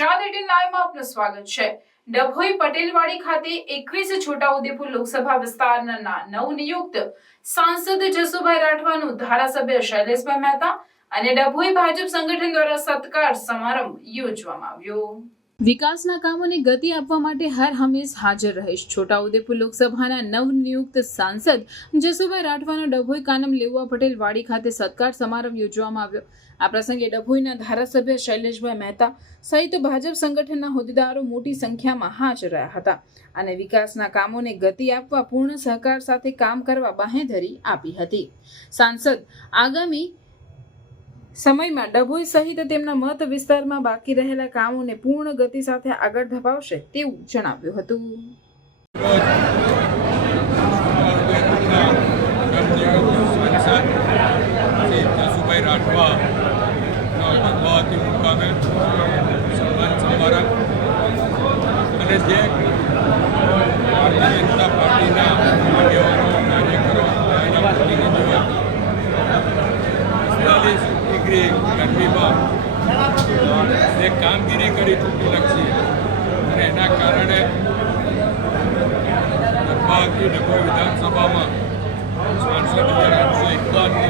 ગુજરાત 18 લાઈવમાં આપનું સ્વાગત છે। ડભોઈ પટેલવાડી ખાતે 21 છોટાઉદેપુર લોકસભા વિસ્તારના નવનિયુક્ત સાંસદ જસુભાઈ રાઠવાનું ધારાસભ્ય શૈલેષભાઈ મહેતા અને ડભોઈ ભાજપ સંગઠન દ્વારા સત્કાર સમારંભ યોજવામાં આવ્યો। વિકાસના કામોને ગતિ આપવા માટે હર હંમેશ હાજર રહીશ। છોટાઉદેપુર લોકસભાના નવનિયુક્ત સાંસદ જસુભાઈ રાઠવાનો ડભોઈ કાનમ લેઉવા પટેલ વાડી ખાતે સત્કાર સમારંભ યોજવામાં આવ્યો। આ પ્રસંગે ડભોઈના ધારાસભ્ય શૈલેષભાઈ મહેતા સહિત ભાજપ સંગઠનના હોદ્દેદારો મોટી સંખ્યામાં હાજર રહ્યા હતા અને વિકાસના કામોને ગતિ આપવા પૂર્ણ સહકાર સાથે કામ કરવા બાંહેધરી આપી હતી। સાંસદ આગામી સમયમાં ડભોઈ સહિત તેમના મત વિસ્તારમાં બાકી રહેલા કામોને પૂર્ણ ગતિ સાથે આગળ ધપાવશે તેવું જણાવ્યું હતું। જસુભાઈ રાઠવા અમદાવાદથી મુકામે સન્માન સમારંભ અને જે ભારતીય જનતા પાર્ટીના આગેવાનો કાર્યકરો એના પ્રતિનિધિઓ 45 ડિગ્રી ગરમીમાં જે કામગીરી કરી ચૂંટણીલક્ષી અને એના કારણે ડભોઈ વિધાનસભામાં સાંસદ 851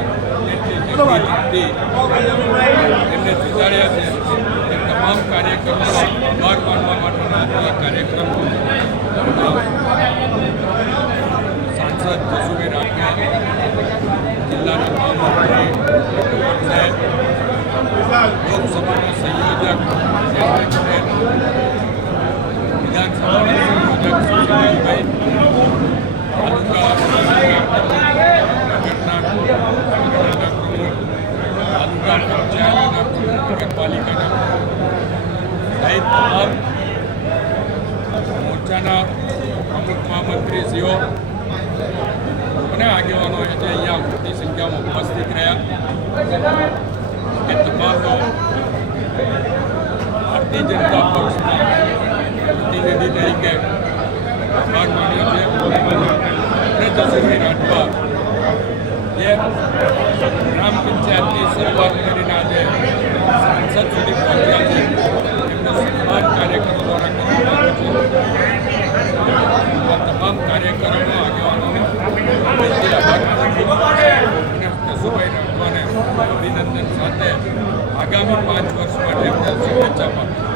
એમને જીતાડ્યા છે। એ તમામ કાર્યક્રમોનો આભાર માનવા માટેના કાર્યક્રમો સાંસદ જસુભાઈ રાઠવા જિલ્લાના મહામંત્રી લોકસભાના સંયોજક વિધાનસભાના સંયોજક સુરેશભાઈ તાલુકા પંચાયતના નગરપાલિકાના સહિત તમામ મોરચાના પ્રમુખ મહામંત્રીશ્રીઓ અને આગેવાનો જે અહીંયા મોટી સંખ્યામાં ઉપસ્થિત રહ્યા એ તમામનો ભારતીય જનતા પક્ષના પ્રતિનિધિ તરીકે આભાર માન્યો છે। અને જસુભાઈ રાઠવા જે ગ્રામ પંચાયતની શરૂઆત કરીને આજે સાંસદ સુધી પહોંચ્યા છે એમનો સન્માન કાર્યક્રમો દ્વારા કરવામાં આવ્યો છે। આ તમામ કાર્યકરોનો આગેવાનોનો આભાર માનું છું અને જસુભાઈ રાઠવાને અભિનંદન સાથે આગામી 5 વર્ષ માટે એમને શુભેચ્છા પાઠવું।